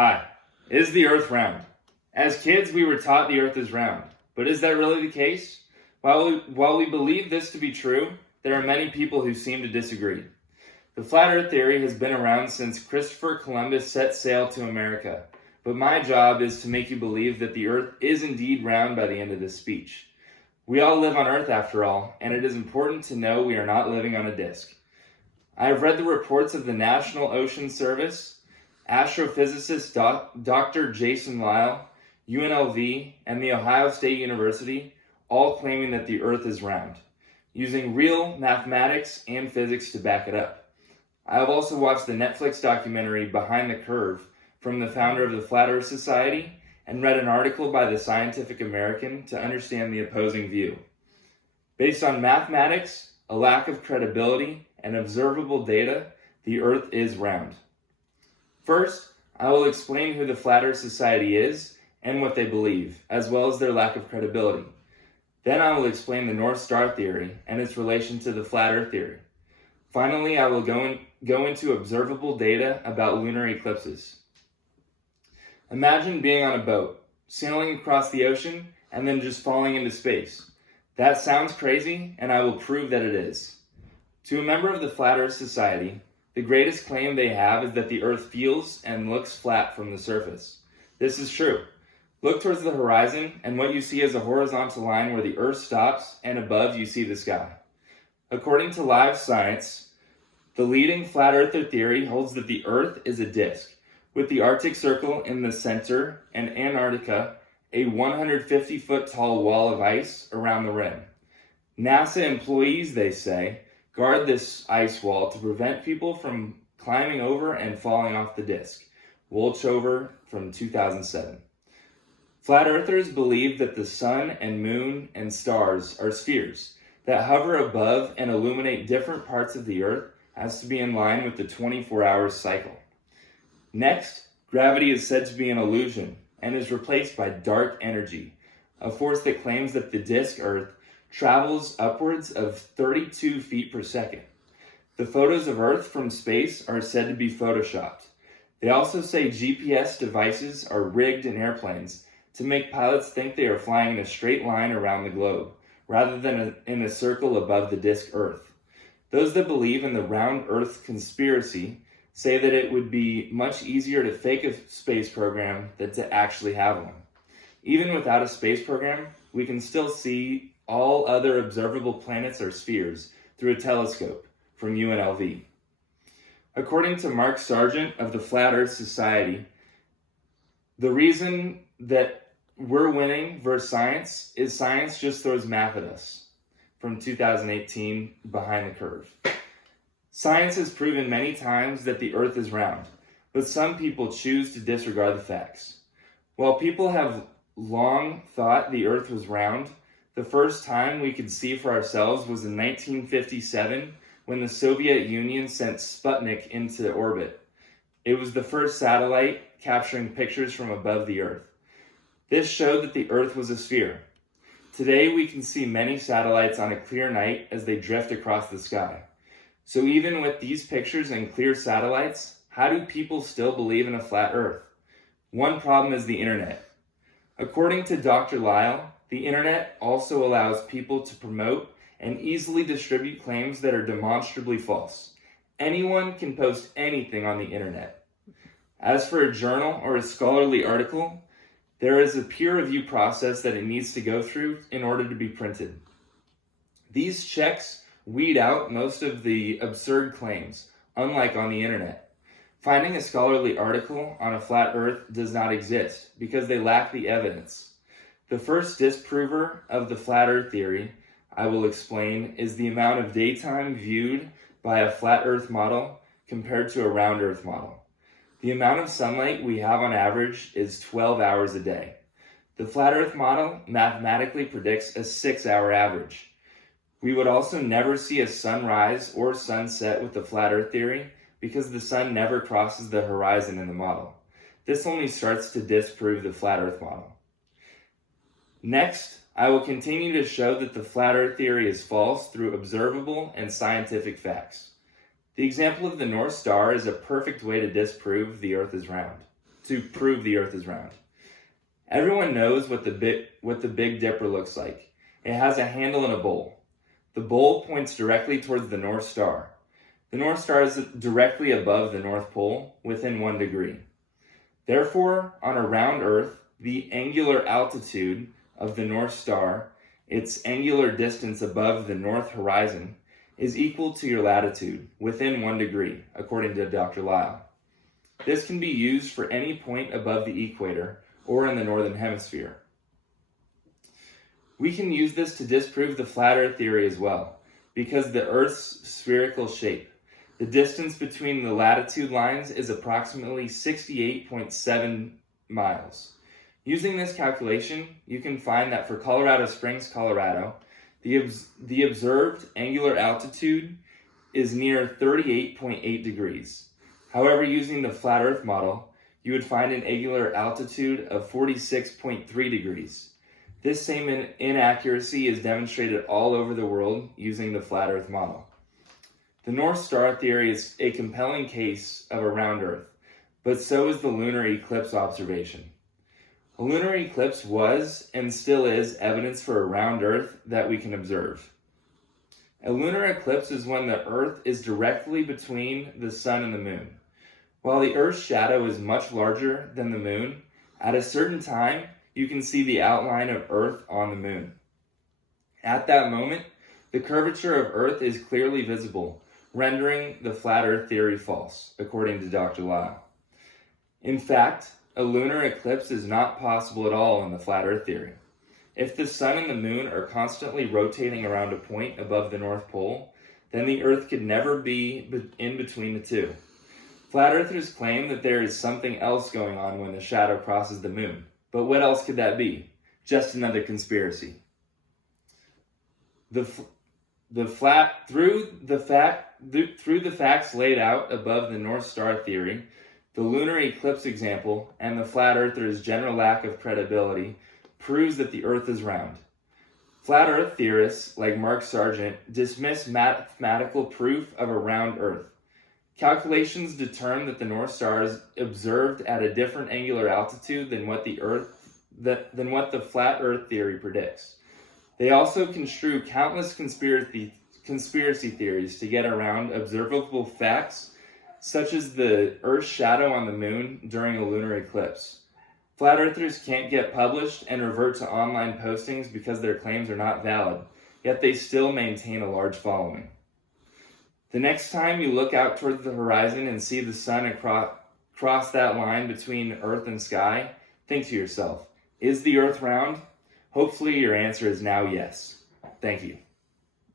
Hi. Is the Earth round? As kids, we were taught the Earth is round. But is that really the case? While we believe this to be true, there are many people who seem to disagree. The flat Earth theory has been around since Christopher Columbus set sail to America. But my job is to make you believe that the Earth is indeed round by the end of this speech. We all live on Earth after all, and it is important to know we are not living on a disk. I have read the reports of the National Ocean Service, astrophysicist Dr. Jason Lisle, UNLV, and The Ohio State University, all claiming that the Earth is round, using real mathematics and physics to back it up. I have also watched the Netflix documentary Behind the Curve from the founder of the Flat Earth Society and read an article by the Scientific American to understand the opposing view. Based on mathematics, a lack of credibility, and observable data, the Earth is round. First, I will explain who the Flat Earth Society is and what they believe, as well as their lack of credibility. Then I will explain the North Star theory and its relation to the Flat Earth theory. Finally, I will go into observable data about lunar eclipses. Imagine being on a boat, sailing across the ocean, and then just falling into space. That sounds crazy, and I will prove that it is. To a member of the Flat Earth Society, the greatest claim they have is that the Earth feels and looks flat from the surface. This is true. Look towards the horizon, and what you see is a horizontal line where the Earth stops, and above you see the sky. According to Live Science, the leading Flat Earther theory holds that the Earth is a disk, with the Arctic Circle in the center and Antarctica, a 150-foot tall wall of ice around the rim. NASA employees, they say, guard this ice wall to prevent people from climbing over and falling off the disk. Wolchover from 2007. Flat Earthers believe that the sun and moon and stars are spheres that hover above and illuminate different parts of the Earth as to be in line with the 24-hour cycle. Next, gravity is said to be an illusion and is replaced by dark energy, a force that claims that the disk Earth travels upwards of 32 feet per second. The photos of Earth from space are said to be photoshopped. They also say GPS devices are rigged in airplanes to make pilots think they are flying in a straight line around the globe, rather than in a circle above the disk Earth. Those that believe in the round Earth conspiracy say that it would be much easier to fake a space program than to actually have one. Even without a space program, we can still see all other observable planets or spheres through a telescope from UNLV. According to Mark Sargent of the Flat Earth Society, the reason that we're winning versus science is science just throws math at us. From 2018, Behind the Curve. Science has proven many times that the Earth is round, but some people choose to disregard the facts. While people have long thought the Earth was round, the first time we could see for ourselves was in 1957 when the Soviet Union sent Sputnik into orbit. It was the first satellite capturing pictures from above the Earth. This showed that the Earth was a sphere. Today we can see many satellites on a clear night as they drift across the sky. So even with these pictures and clear satellites, how do people still believe in a flat Earth? One problem is the internet. According to Dr. Lisle, the internet also allows people to promote and easily distribute claims that are demonstrably false. Anyone can post anything on the internet. As for a journal or a scholarly article, there is a peer review process that it needs to go through in order to be printed. These checks weed out most of the absurd claims, unlike on the internet. Finding a scholarly article on a flat Earth does not exist because they lack the evidence. The first disprover of the flat Earth theory, I will explain, is the amount of daytime viewed by a flat Earth model compared to a round Earth model. The amount of sunlight we have on average is 12 hours a day. The flat Earth model mathematically predicts a 6-hour average. We would also never see a sunrise or sunset with the flat Earth theory because the sun never crosses the horizon in the model. This only starts to disprove the flat Earth model. Next, I will continue to show that the flat Earth theory is false through observable and scientific facts. The example of the North Star is a perfect way to disprove the Earth is round. to prove the Earth is round. Everyone knows what the Big Dipper looks like. It has a handle and a bowl. The bowl points directly towards the North Star. The North Star is directly above the North Pole, within 1 degree. Therefore, on a round Earth, the angular altitude of the North Star, its angular distance above the north horizon, is equal to your latitude, within 1 degree, according to Dr. Lisle. This can be used for any point above the equator or in the northern hemisphere. We can use this to disprove the flat Earth theory as well, because the Earth's spherical shape. The distance between the latitude lines is approximately 68.7 miles. Using this calculation, you can find that for Colorado Springs, Colorado, the observed angular altitude is near 38.8 degrees. However, using the flat Earth model, you would find an angular altitude of 46.3 degrees. This same inaccuracy is demonstrated all over the world using the flat Earth model. The North Star theory is a compelling case of a round Earth, but so is the lunar eclipse observation. A lunar eclipse was and still is evidence for a round Earth that we can observe. A lunar eclipse is when the Earth is directly between the Sun and the Moon. While the Earth's shadow is much larger than the Moon, at a certain time, you can see the outline of Earth on the Moon. At that moment, the curvature of Earth is clearly visible, rendering the flat Earth theory false, according to Dr. Lisle. In fact, a lunar eclipse is not possible at all in the flat Earth theory. If the Sun and the Moon are constantly rotating around a point above the North Pole, then the Earth could never be in between the two. Flat Earthers claim that there is something else going on when the shadow crosses the Moon. But what else could that be? Just another conspiracy. Through the facts laid out above the North Star theory, the lunar eclipse example, and the flat earthers' general lack of credibility proves that the Earth is round. Flat Earth theorists like Mark Sargent dismiss mathematical proof of a round Earth. Calculations determine that the North Star is observed at a different angular altitude than what the flat Earth theory predicts. They also construe countless conspiracy theories to get around observable facts, such as the Earth's shadow on the Moon during a lunar eclipse. Flat Earthers can't get published and revert to online postings because their claims are not valid, yet they still maintain a large following. The next time you look out toward the horizon and see the sun cross that line between Earth and sky, think to yourself, is the Earth round? Hopefully your answer is now yes. Thank you.